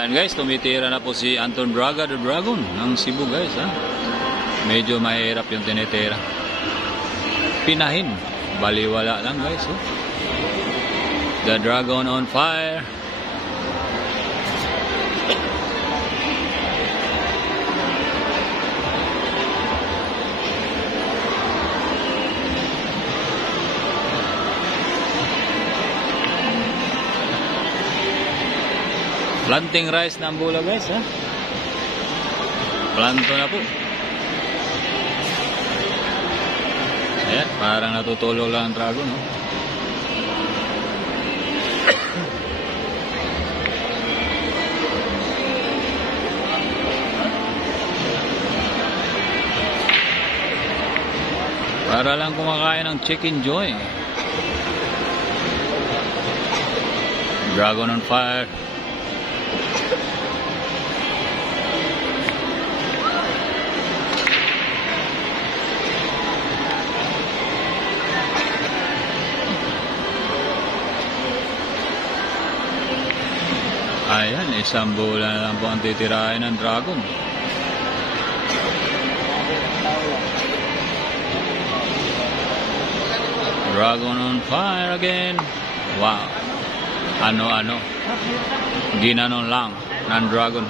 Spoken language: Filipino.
Ayan guys, tumitira na po si Anton Braga the Dragon ng Cebu guys ha. Medyo mahirap yung tinitira. Pinahin. Baliwala lang guys oh. The Dragon on fire. Planting rice na ang bola guys ha. Planto na po. Ayan, parang natutulog lang ang dragon no? Para lang kumakain ng chicken joy. Dragon on fire. Ayan, isang bola na lang po ang titirahin ng dragon. Dragon on fire again. Wow. Ano-ano. Ginanon lang ng dragon.